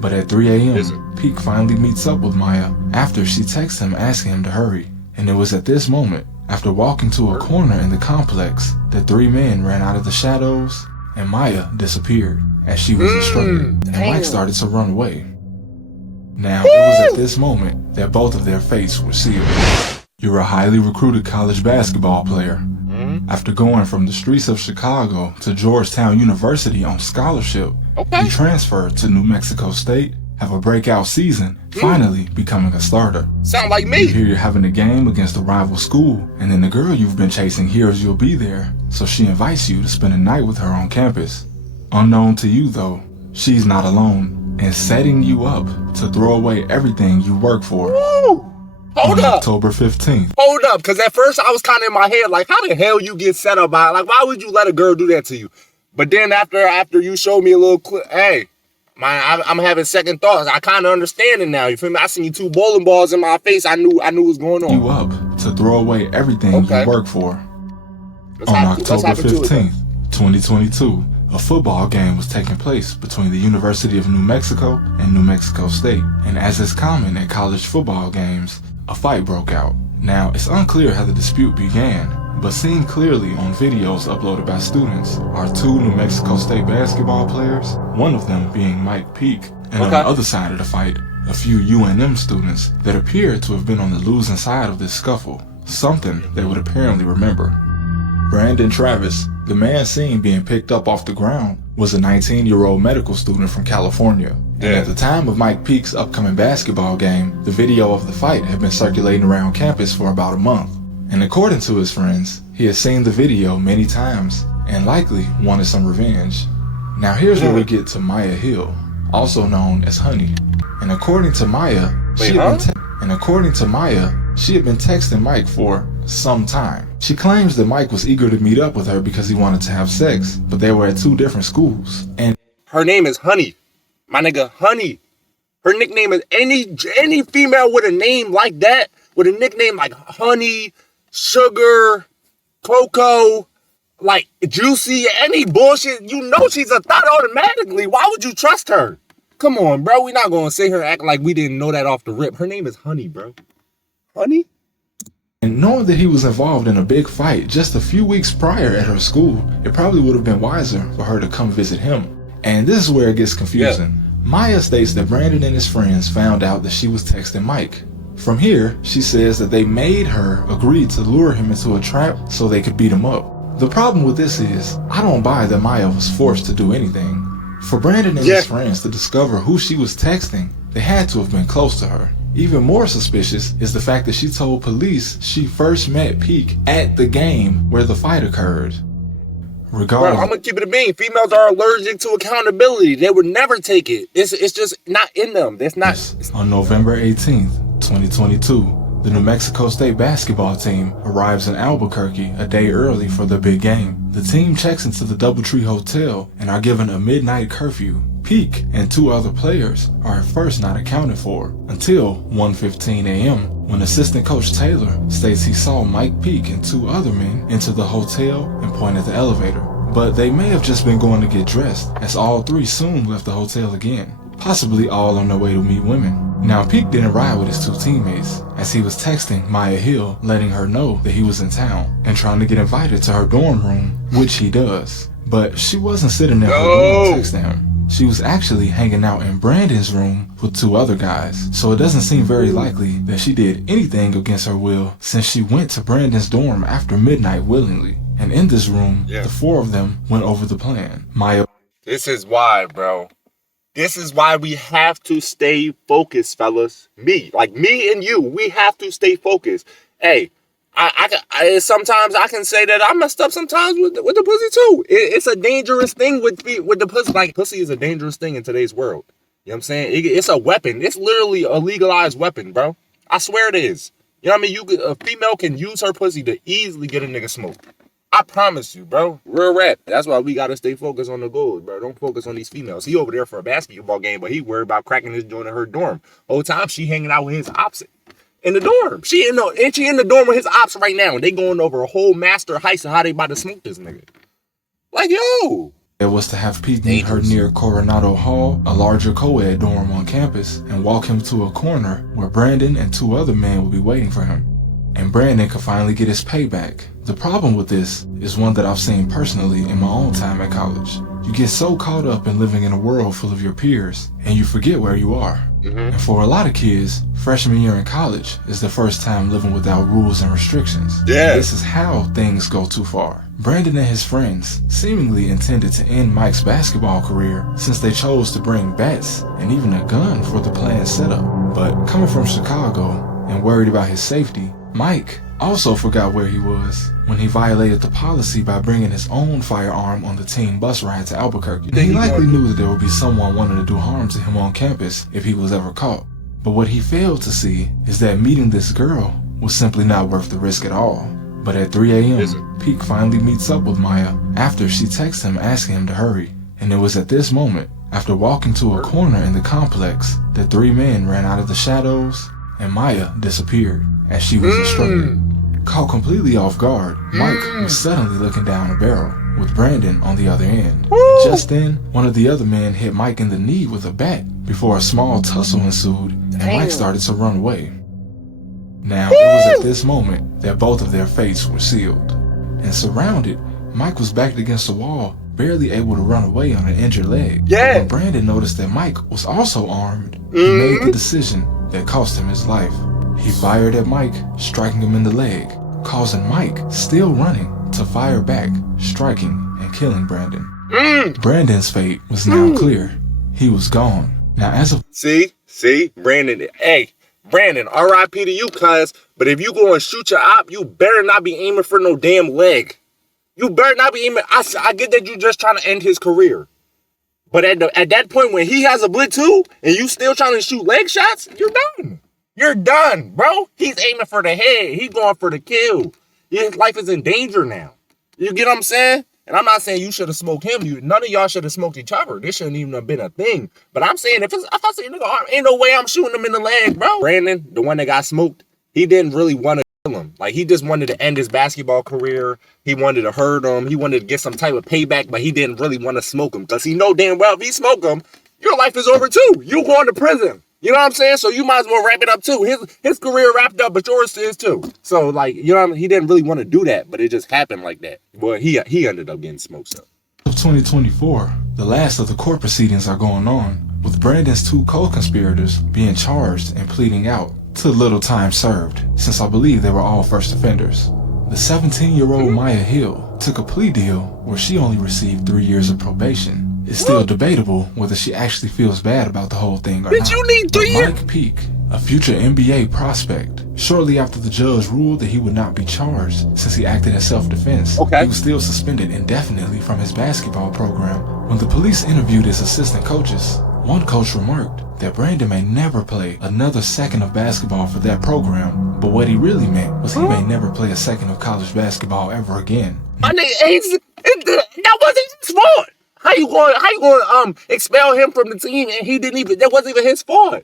But at 3 a.m., Peak finally meets up with Maya after she texts him asking him to hurry. And it was at this moment, after walking to a corner in the complex, that three men ran out of the shadows and Maya disappeared as she was instructed, and Mike started to run away. Now, it was at this moment that both of their fates were sealed. You're a highly recruited college basketball player. After going from the streets of Chicago to Georgetown University on scholarship, you transfer to New Mexico State, have a breakout season, finally becoming a starter. Sound like me. You hear you're having a game against a rival school, and then the girl you've been chasing hears you'll be there, so she invites you to spend a night with her on campus. Unknown to you though, she's not alone, and setting you up to throw away everything you work for. Hold up. October 15th. Hold up, because at first I was kind of in my head like, how the hell you get set up by, like, why would you let a girl do that to you? But then after you showed me a little clip, hey, man, I'm having second thoughts. I kind of understand it now. You feel me? I seen you two bowling balls in my face. I knew what was going on. You up to throw away everything you work for. On October 15th, 2022, a football game was taking place between the University of New Mexico and New Mexico State. And as is common at college football games, a fight broke out. Now, it's unclear how the dispute began, but seen clearly on videos uploaded by students are two New Mexico State basketball players, one of them being Mike Peak, and on the other side of the fight, a few UNM students that appear to have been on the losing side of this scuffle, something they would apparently remember. Brandon Travis, the man seen being picked up off the ground, was a 19-year-old medical student from California. And at the time of Mike Peak's upcoming basketball game, the video of the fight had been circulating around campus for about a month. And according to his friends, he had seen the video many times and likely wanted some revenge. Now here's where we get to Maya Hill, also known as Honey. And according to Maya, she had been texting Mike for some time. She claims that Mike was eager to meet up with her because he wanted to have sex, but they were at two different schools. And her name is Honey. My nigga, Honey. Her nickname is any female with a name like that, with a nickname like Honey, Sugar, Coco, like Juicy, any bullshit, you know she's a thot automatically. Why would you trust her? Come on, bro. We're not gonna sit here acting like we didn't know that off the rip. Her name is Honey, bro. Honey? And knowing that he was involved in a big fight just a few weeks prior at her school, it probably would have been wiser for her to come visit him. And this is where it gets confusing. Maya states that Brandon and his friends found out that she was texting Mike. From here, she says that they made her agree to lure him into a trap so they could beat him up. The problem with this is, I don't buy that Maya was forced to do anything. For Brandon and his friends to discover who she was texting, they had to have been close to her. Even more suspicious is the fact that she told police she first met Peak at the game where the fight occurred. Regardless, bro, I'm gonna keep it a bean. Females are allergic to accountability. They would never take it. It's just not in them. That's not. On November 18th, 2022, the New Mexico State basketball team arrives in Albuquerque a day early for the big game. The team checks into the Doubletree Hotel and are given a midnight curfew. Peak and two other players are at first not accounted for until 1:15 a.m. when assistant coach Taylor states he saw Mike Peak and two other men enter the hotel and point at the elevator. But they may have just been going to get dressed, as all three soon left the hotel again, possibly all on their way to meet women. Now Peak didn't ride with his two teammates, as he was texting Maya Hill letting her know that he was in town and trying to get invited to her dorm room, which he does. But she wasn't sitting in her dorm texting him. She was actually hanging out in Brandon's room with two other guys, so it doesn't seem very likely that she did anything against her will since she went to Brandon's dorm after midnight willingly. And in this room, the four of them went over the plan. Maya. This is why, bro. This is why we have to stay focused, fellas. Me and you, we have to stay focused. Hey, I sometimes I can say that I messed up sometimes with the pussy too. It's a dangerous thing with the pussy. Like, pussy is a dangerous thing in today's world. You know what I'm saying? It's a weapon. It's literally a legalized weapon, bro. I swear it is. You know what I mean? A female can use her pussy to easily get a nigga smoked. I promise you, bro. Real rap. That's why we gotta stay focused on the goals, bro. Don't focus on these females. He over there for a basketball game, but he worried about cracking his joint in her dorm. Whole time she hanging out with his ops in the dorm. She in the dorm with his ops right now, and they going over a whole master heist of how they about to smoke this nigga. Like, yo, It was to have Peak meet her near Coronado Hall, a larger co-ed dorm on campus, and walk him to a corner where Brandon and 2 other men would be waiting for him. And Brandon could finally get his payback. The problem with this is one that I've seen personally in my own time at college. You get so caught up in living in a world full of your peers, and you forget where you are. And for a lot of kids, freshman year in college is the first time living without rules and restrictions. This is how things go too far. Brandon and his friends seemingly intended to end Mike's basketball career since they chose to bring bats and even a gun for the planned setup. But coming from Chicago and worried about his safety, Mike also forgot where he was when he violated the policy by bringing his own firearm on the team bus ride to Albuquerque. He likely knew that there would be someone wanting to do harm to him on campus if he was ever caught. But what he failed to see is that meeting this girl was simply not worth the risk at all. But at 3 a.m., Peak finally meets up with Maya after she texts him asking him to hurry. And it was at this moment, after walking to a corner in the complex, that 3 men ran out of the shadows and Maya disappeared as she was instructed. Caught completely off guard, Mike was suddenly looking down a barrel, with Brandon on the other end. Just then, one of the other men hit Mike in the knee with a bat before a small tussle ensued and Mike started to run away. Now, it was at this moment that both of their fates were sealed. And surrounded, Mike was backed against the wall, barely able to run away on an injured leg. But when Brandon noticed that Mike was also armed, he made the decision that cost him his life. He fired at Mike, striking him in the leg, causing Mike, still running, to fire back, striking and killing Brandon. Brandon's fate was now clear. He was gone. Now as of See, Brandon, hey, Brandon, R.I.P. to you, cuz, but if you go and shoot your op, you better not be aiming for no damn leg. You better not be aiming. I get that you just trying to end his career. But at that point when he has a blick too, and you still trying to shoot leg shots, you're done. You're done, bro. He's aiming for the head. He's going for the kill. His life is in danger now. You get what I'm saying? And I'm not saying you should have smoked him. None of y'all should have smoked each other. This shouldn't even have been a thing. But I'm saying if I see a nigga arm, ain't no way I'm shooting him in the leg, bro. Brandon, the one that got smoked, he didn't really want to kill him. Like, he just wanted to end his basketball career. He wanted to hurt him. He wanted to get some type of payback, but he didn't really want to smoke him because he know damn well if he smoke him, your life is over too. You going to prison. You know what I'm saying? So you might as well wrap it up too. His career wrapped up, but yours is too. So, like, you know what I mean? He didn't really want to do that, but it just happened like that. Well, he ended up getting smoked. So. 2024, the last of the court proceedings are going on, with Brandon's 2 co-conspirators being charged and pleading out to little time served, since I believe they were all first offenders. The 17-year-old Maya Hill took a plea deal where she only received 3 years of probation. It's still debatable whether she actually feels bad about the whole thing or not. You need 3 years? Mike Peak, a future NBA prospect, shortly after the judge ruled that he would not be charged since he acted in self-defense, he was still suspended indefinitely from his basketball program. When the police interviewed his assistant coaches, one coach remarked that Brandon may never play another second of basketball for that program, but what he really meant was he may never play a second of college basketball ever again. My nigga, that wasn't his fault. How you going expel him from the team and that wasn't even his fault.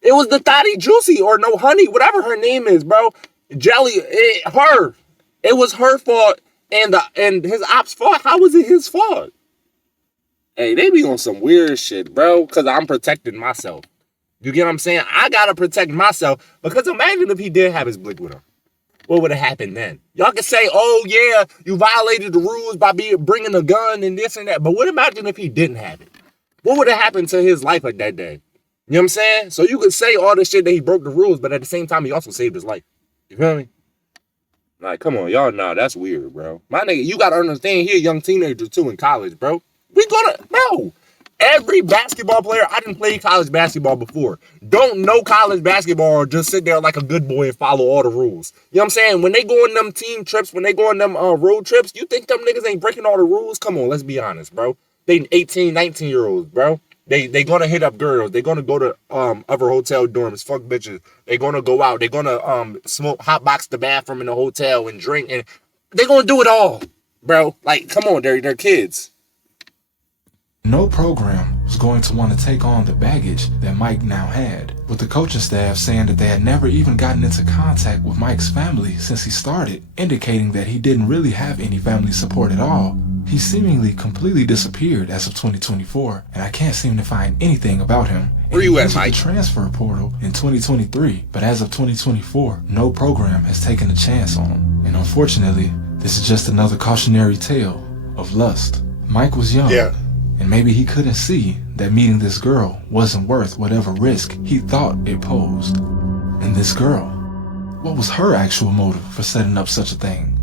It was the Thotty Juicy or no Honey, whatever her name is, bro. Jelly, it was her fault and his ops fault. How was it his fault? Hey, they be on some weird shit, bro, because I'm protecting myself. You get what I'm saying? I gotta protect myself because imagine if he did have his blick with him. What would have happened then? Y'all can say, oh, yeah, you violated the rules by bringing a gun and this and that. But what imagine if he didn't have it? What would have happened to his life at that day? You know what I'm saying? So you could say all this shit that he broke the rules, but at the same time, he also saved his life. You feel me? Like, come on, y'all, nah, that's weird, bro. My nigga, you got to understand, he a young teenager, too, in college, bro. Bro. Every basketball player, I didn't play college basketball before. Don't know college basketball or just sit there like a good boy and follow all the rules. You know what I'm saying? When they go on them team trips, when they go on them road trips, you think them niggas ain't breaking all the rules? Come on, let's be honest, bro. They 18, 19-year-olds, bro. They gonna hit up girls. They gonna go to other hotel dorms, fuck bitches. They gonna go out. They gonna smoke, hotbox the bathroom in the hotel and drink, and they gonna do it all, bro. Like, come on, they're kids. No program was going to want to take on the baggage that Mike now had, with the coaching staff saying that they had never even gotten into contact with Mike's family since he started, indicating that he didn't really have any family support at all. He seemingly completely disappeared as of 2024, and I can't seem to find anything about him. Where you at, entered Mike? The transfer portal in 2023, but as of 2024, no program has taken a chance on him. And unfortunately, this is just another cautionary tale of lust. Mike was young, and maybe he couldn't see that meeting this girl wasn't worth whatever risk he thought it posed. And this girl, what was her actual motive for setting up such a thing?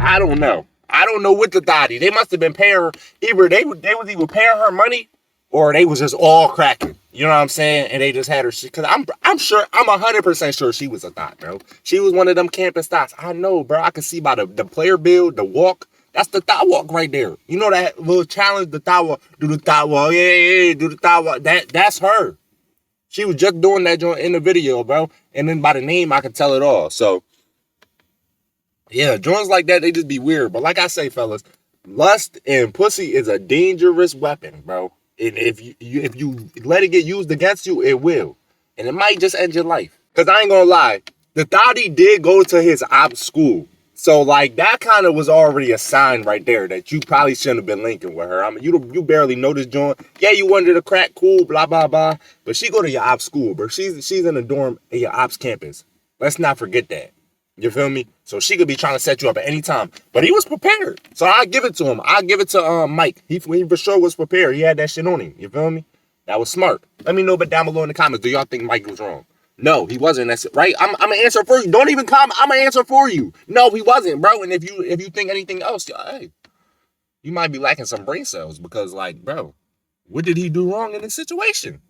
I don't know. I don't know what the thotty. They must have been paying her. Either they was either paying her money, or they was just all cracking. You know what I'm saying? And they just had her shit. Cause I'm sure, I'm 100% sure she was a thot, bro. She was one of them campus thots. I know, bro. I can see by the player build, the walk. That's the thot walk right there. You know that little challenge, the thot walk. Do the thot walk. Yeah, do the thot walk. That's her. She was just doing that joint in the video, bro. And then by the name, I can tell it all. So, yeah, joints like that, they just be weird. But like I say, fellas, lust and pussy is a dangerous weapon, bro. And if you let it get used against you, it will. And it might just end your life. Because I ain't gonna lie, the thotty did go to his Opps school. So, like, that kind of was already a sign right there that you probably shouldn't have been linking with her. I mean, you barely know this joint. Yeah, you wanted to crack, cool, blah, blah, blah. But she go to your Opps school, bro. She's in a dorm at your Opps campus. Let's not forget that. You feel me? So she could be trying to set you up at any time. But he was prepared. So I give it to him. I give it to Mike. He for sure was prepared. He had that shit on him. You feel me? That was smart. Let me know down below in the comments. Do y'all think Mike was wrong? No, he wasn't. That's it, right? I'm gonna answer for you. Don't even comment. I'm gonna answer for you. No, he wasn't, bro. And if you think anything else, hey, you might be lacking some brain cells because, like, bro, what did he do wrong in this situation?